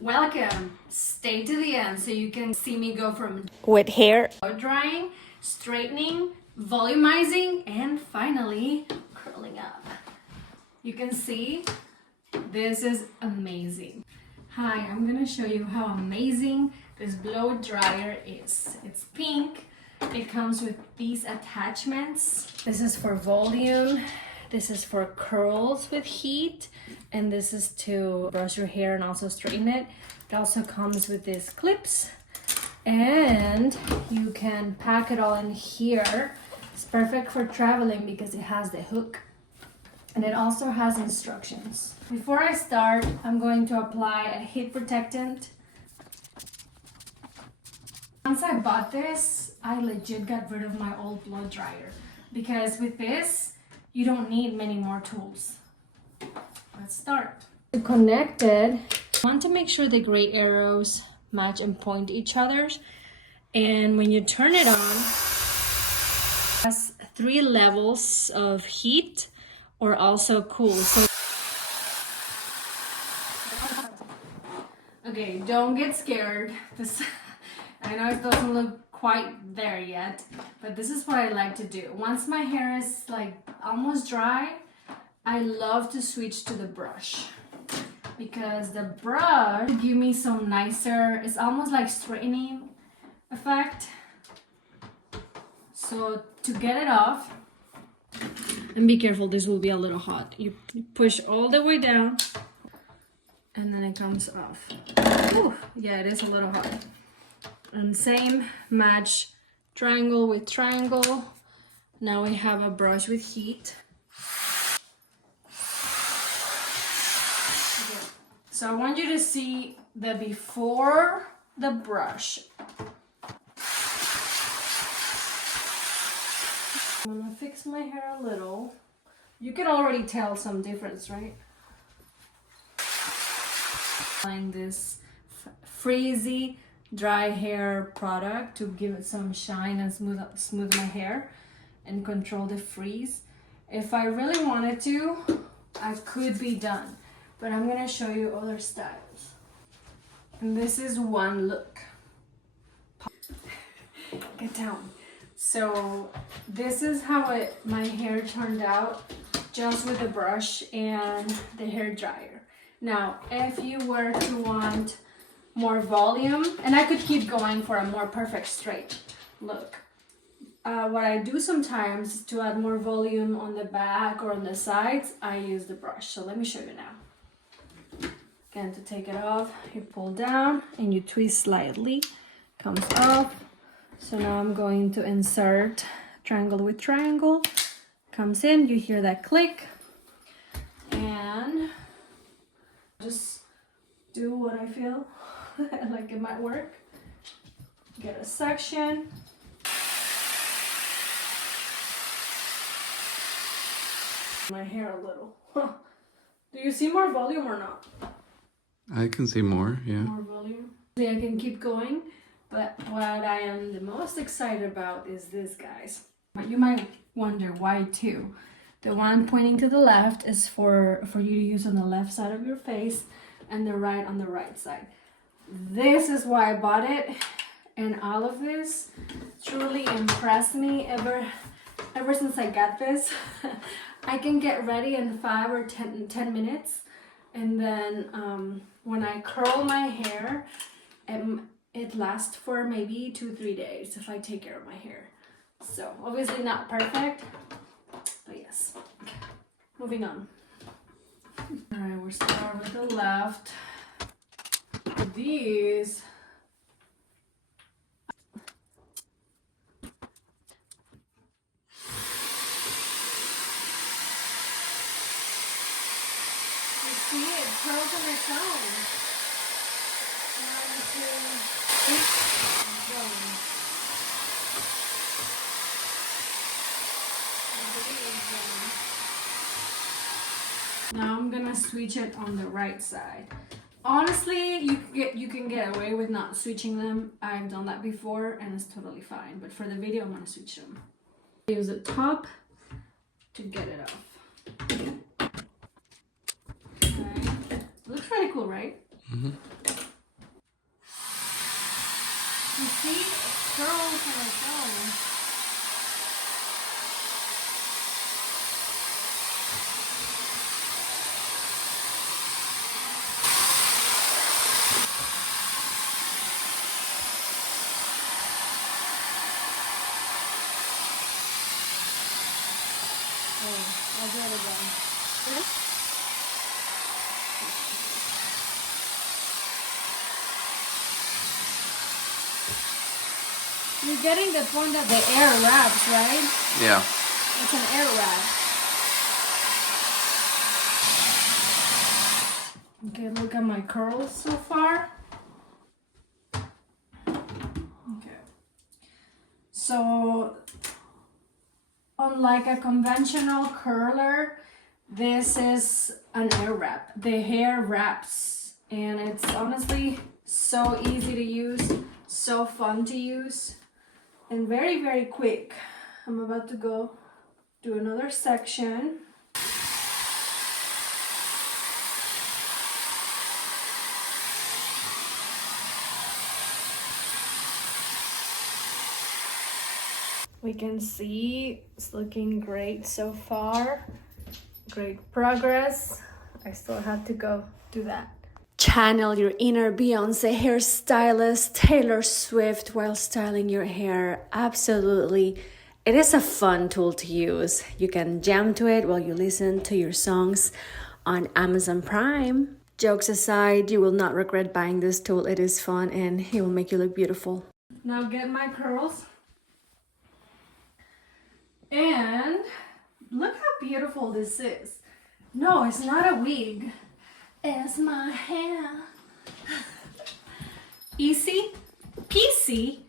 Welcome. Stay to the end so you can see me go from With hair. drying, straightening, volumizing, and finally curling up. You can see this is amazing. Hi, I'm gonna show you how amazing this blow dryer is. It's pink. It comes with these attachments. This is for volume. This is for curls with heat. And this is to brush your hair and also straighten it. It also comes with these clips. And you can pack it all in here. It's perfect for traveling because it has the hook. And it also has instructions. Before I start, I'm going to apply a heat protectant. Once I bought this, I legit got rid of my old blow dryer because with this, you don't need many more tools. Let's start. To connect it, you want to make sure the gray arrows match and point each other's. And when you turn it on, it has 3 levels of heat or also cool. So okay, don't get scared. I know it doesn't look quite there yet, but this is what I like to do. Once my hair is like almost dry, I love to switch to the brush because the brush give me some nicer, it's almost like straightening effect. So to get it off, and be careful, this will be a little hot. You push all the way down and then it comes off. Ooh, yeah, it is a little hot. And same, match triangle with triangle. Now we have a brush with heat. Okay. So I want you to see the before the brush. I'm gonna fix my hair a little. You can already tell some difference, right? Applying this frizzy dry hair product to give it some shine and smooth my hair and control the frizz. If I really wanted to, I could be done, but I'm gonna show you other styles. And this is one look. Get down. So this is how my hair turned out just with the brush and the hair dryer. Now, if you were to want more volume, and I could keep going for a more perfect straight look. What I do sometimes to add more volume on the back or on the sides, I use the brush. So let me show you now. Again, to take it off, you pull down and you twist slightly, comes off. So now I'm going to insert triangle with triangle, comes in, you hear that click, and just do what I feel like it might work. Get a section. My hair a little. Do you see more volume or not? I can see more, yeah. More volume. I can keep going, but what I am the most excited about is this, guys. You might wonder why two. The one pointing to the left is for you to use on the left side of your face, and the right on the right side. This is why I bought it, and all of this truly impressed me ever since I got this. I can get ready in 5 or 10 minutes, and then when I curl my hair, it lasts for maybe 2-3 days if I take care of my hair. So obviously not perfect, but yes. Okay. Moving on. All right, we'll start with the left. These you see it curls on its own. Now you see it's going. Now I'm gonna switch it on the right side. Honestly, you can get away with not switching them. I've done that before and it's totally fine. But for the video, I'm gonna switch them. Use the top to get it off. Okay. Looks pretty cool, right? Mm-hmm. curls on my phone. I'll do it again. You're getting the point that the air wraps, right? Yeah. It's an air wrap. Okay, look at my curls so far. Okay. So, unlike a conventional curler, this is an air wrap. The hair wraps, and it's honestly so easy to use, so fun to use, and very, very quick. I'm about to go do another section. We can see it's looking great so far. Great progress. I still have to go do that. Channel your inner Beyonce hairstylist Taylor Swift while styling your hair. Absolutely. It is a fun tool to use. You can jam to it while you listen to your songs on Amazon Prime. Jokes aside, you will not regret buying this tool. It is fun and it will make you look beautiful. Now get my curls. And look how beautiful this is. No, it's not a wig. It's my hair. Easy peasy.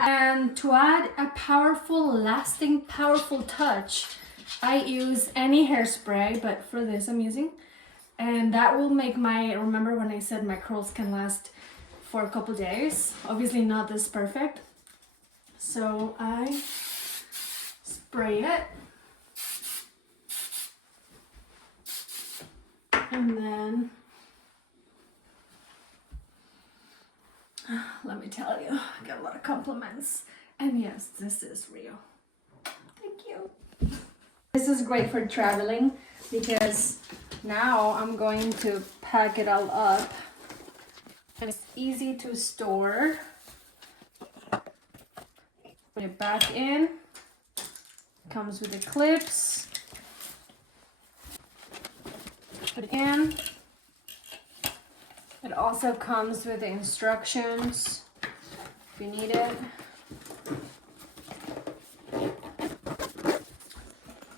And to add a powerful, lasting, powerful touch, I use any hairspray, but for this I'm using. And that will make my, remember when I said my curls can last for a couple days? Obviously not this perfect. So I spray it. And then, let me tell you, I get a lot of compliments. And yes, this is real. Thank you. This is great for traveling because now I'm going to pack it all up. And it's easy to store. Put it back in. Comes with the clips. Put it in. It also comes with the instructions if you need it.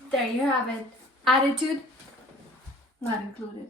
There you have it. Attitude not included.